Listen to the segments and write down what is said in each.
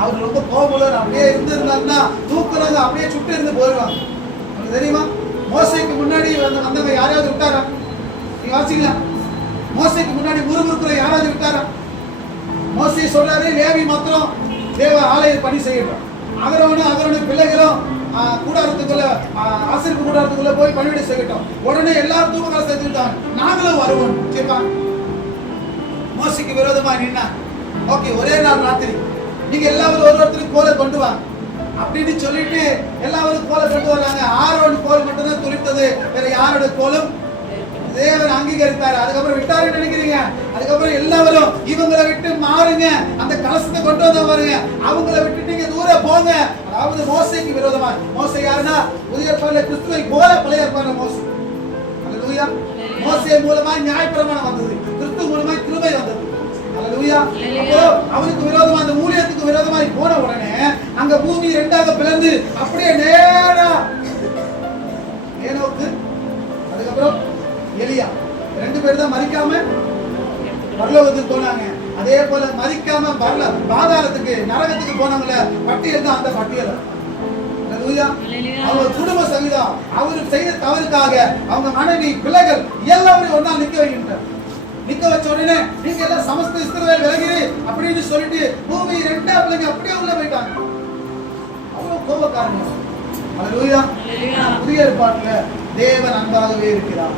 அவர் ரொம்ப கோபமுள்ளவர் அப்படியே இருந்திருந்தாருன்னா தூக்குறவங்க அப்படியே சுட்டு இருந்து போயிடுவாங்க. உங்களுக்கு தெரியுமா? மோசேக்கு முன்னாடி வந்தவங்க யாராவது விட்டாரா? நீங்க வாசிக்கலாம். மோசேக்கு முன்னாடி முறுமுறுக்கிற யாராவது விட்டாரா? மோசே சொல்றாரு, லேவி மாத்திரம் தேவ ஆலய பணி செய்யட்டும், அகரோனும் பிள்ளைகளும் கூடாரத்துக்குள்ள ஆசீர்வாத கூடாரத்துக்குள்ள போய் பணிவிடை செய்யட்டும். உடனே எல்லாரும் தூக்கங்களை சேர்த்துட்டாங்க, நாங்களும் வருவோம். சரிப்பா, மோசைக்கு விரோதமா நின்னா ஓகே, ஒரே நாள் ராத்திரி நீங்க எல்லாரும் ஒருத்தருக்கு கோலை கொண்டு வாங்க அப்படின்னு சொல்லிட்டு எல்லாரும் கோலை கொண்டு வராங்க. ஆரோன் கோல் மட்டும் தான் துளித்தது, வேற யாரோட கோலும் தேவன் அங்கீகரித்தாரு. அதுக்கப்புறம் விட்டாருன்னு நினைக்கிறீங்க? அதுக்கப்புறம் எல்லாரும் இவங்களை விட்டு மாறுங்க, அந்த கலசத்தை கொண்டு வந்த பாருங்க, அவங்கள விட்டு நீங்க தூரம் போங்க. அதாவது மோசைக்கு விரோதமா. மோசை யாருன்னா புதிய ஏற்பாடுல கிறிஸ்துவை போல பழைய ஏற்பாடுல மோசை. அல்லேலூயா. மோசே மூலமா நியாயப்பிரமாணம் வந்தது, கிறிஸ்து மூலமா கிருபை வந்தது. அல்லேலூயா. அப்போ அவருக்கு விரோதமா அந்த ஊழியத்துக்கு விரோதமா போன உடனே அங்க பூமி இரண்டாக பிளந்து அப்படியே நேரா ஏனோக்கு அதுக்கப்புறம் எலியா ரெண்டு பேர் தான் மரிக்காம பரலோகத்துக்கு போனாங்க. அதே போல மரிக்காம பாதாளத்துக்கு நரகத்துக்கு போனாங்கல்ல, பட்டியல் தான் அந்த பட்டியல். அவங்க குடும்ப சகிதா அவரு செய்த தவறுக்காக அவங்க மனைவி பிள்ளைகள் எல்லாரும் ஒரு நாள் நிக்க வைக்கின்றார். நிக்க வச்ச உடனே நீங்க எல்லாம் சமஸ்த இஸ்ரவேல் விலகிரு அப்படின்னு சொல்லிட்டு பூமி ரெண்டா பிள்ளைங்க அப்படியே உள்ள போயிட்டாங்க. அவ்வளவு கோபக்காரங்க. அல்லேலூயா. புதிய ஏற்பாட்டுல தேவன் அன்பாகவே இருக்கிறார்,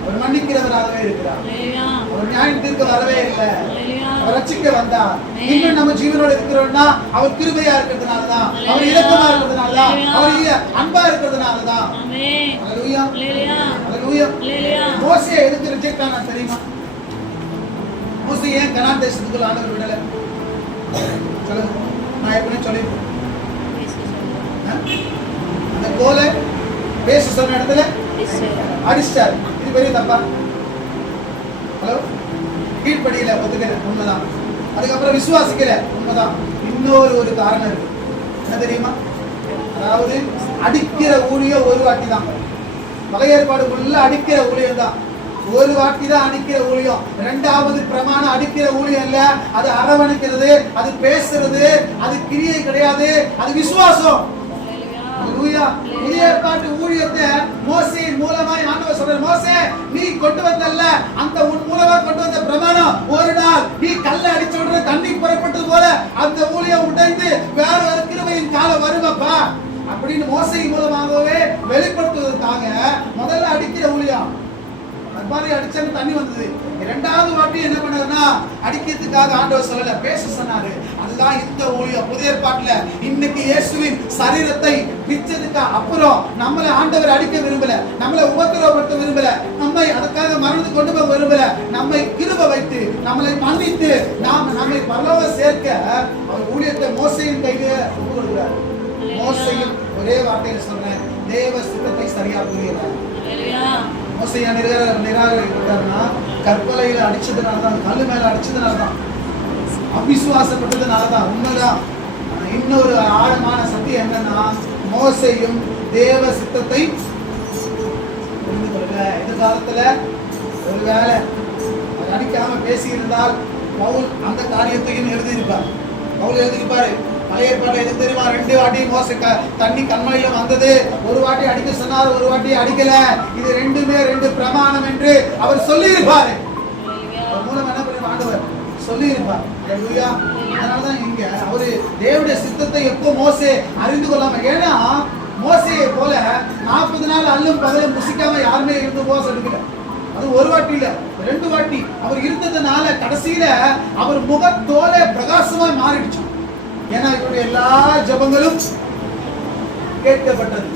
அவர் மன்னிக்கிறவராகவே இருக்கிறார், அவர் நியாயம் தீர்க்க வரவே இல்லை, அவர் ரட்சிக்க வந்தார். இன்னும் நம்ம ஜீவனோட இருக்கிறோம்னா அவர் கிருபையா இருக்கிறதுனாலதான், அவர் இரக்கமா இருக்கிறதுனாலதான், அவர் அன்பா இருக்கிறதுனாலதான். அல்லேலூயா. அல்லேலூயா. மோசே எதுக்கு ரிஜெக்ட் ஆனா தெரியுமா? மோசே ஏன் கனான் தேசத்துக்குள்ள ஆண்டவர் விடல? சொல்லுங்க. நான் ஏற்கனவே சொல்லிருக்கேன், அந்த கோலை பேச சொன்ன இடத்துல அடிச்சாரு. இது பெரிய தப்பா? ஹலோ, கீழ்படியில ஒத்துக்கிற உண்மைதான், அதுக்கப்புறம் விசுவாசிக்கிற உண்மைதான். இன்னொரு காரணம் இருக்கு, என்ன தெரியுமா? அதாவது அடிக்கிற ஊழியம் ஒரு வாட்டி தான். பழைய ஏற்பாடு உள்ள அடிக்கிற ஊழியம் தான், ஒரு வாட்டி தான் அடிக்கிற ஊழியம். இரண்டாவது பிரமாணம் அடிக்கிற ஊழியம் இல்ல, அது அரவணைக்கிறது, அது பேசுறது, அது கிரியை கிடையாது, அது விசுவாசம். புதிய ஏற்பாட்டு ஊழியத்தை மோசேயின் மூலமாய் ஆண்டவர் சொல்றார், மோசே நீ கொண்டு வந்தல்ல அந்த உன் மூலமா கொண்டு வந்த பிரமாணம், ஒரு நாள் நீ கல்ல அடிச்ச உடனே தண்ணி புறப்பட்டது போல அந்த ஊழியம் உடைந்து வேற ஒரு கிருபையின் காலம் வருமப்பா அப்படின்னு மோசையின் மூலமாகவே வெளிப்படுத்துவதற்காக முதல்ல அடிக்கிற ஊழியம். மாதிரி அடிச்சது தண்ணி வந்தது. இரண்டாவது வாட்டி என்ன பண்ணாருன்னா அடிக்கிறதுக்காக ஆண்டவர் சொல்லல, பேச சொன்னாரு. அதுதான் இந்த ஊழியம். புதிய ஏற்பாட்டுல இன்னைக்கு இயேசுவின் சரீரத்தை பிச்சதுக்கு அப்புறம் நம்மளை ஆண்டவர் அடிக்க விரும்பல, நம்மளை உபத்திரவப்படுத்த விரும்பல, நம்மை அதுக்காக மரணத்துக்கு கொண்டு போக விரும்பல, நம்மை கிருபை வைத்து நம்மளை மன்னித்து நம்மை பரலோகம் சேர்க்க அவர் ஊழியத்தை மோசையின் கையில ஒப்பு கொடுக்கிறார். மோசையும் ஒரே வார்த்தையில சொல்றேன், தேவ சித்தத்தை சரியா புரியல. மோசையா நிராகரிக்கப்பட்டாருன்னா கற்பலையில அடிச்சதுனாலதான், கல்லு மேல அடிச்சதுனாலதான், அவிசுவாசப்பட்டதுனாலதான். உண்மைதான். இன்னொரு ஆழமான சத்தியம் என்னன்னா, மோசையும் தேவ சித்தத்தை புரிந்து கொள்ளல. எதிர்காலத்துல ஒருவேளை அடிக்காம பேசியிருந்தால் பவுல் அந்த காரியத்தையும் எழுதியிருப்பார். பவுல் எழுதியிருப்பாரு. பழைய ஏற்பாட்டுல எதுக்கு தெரியுமா? 2 வாட்டி மோசே தண்ணி கண்மலையில வந்தது, ஒரு வாட்டி அடிக்க சொன்னார், ஒரு வாட்டி அடிக்கல. இது ரெண்டுமே 2 பிரமாணம் என்று அவர் சொல்லி இருப்பாரு. மூலம் என்ன பண்ணி ஆண்டவர் சொல்லி இருப்பார். அதனாலதான் இங்க அவரு தேவனுடைய சித்தத்தை எப்போ மோசே அறிந்து கொள்ளாம, ஏன்னா மோசையை போல 40 நாள் அல்லும் பகலும் புசிக்காம யாருமே இருந்து மோச எடுக்கல. அது ஒரு வாட்டி இல்ல, 2 வாட்டி அவர் இருந்ததுனால கடைசியில அவர் முகத்தோல பிரகாசமா மாறிடுச்சு. ஏன்னா இவருடைய எல்லா ஜபங்களும் கேட்கப்பட்டது.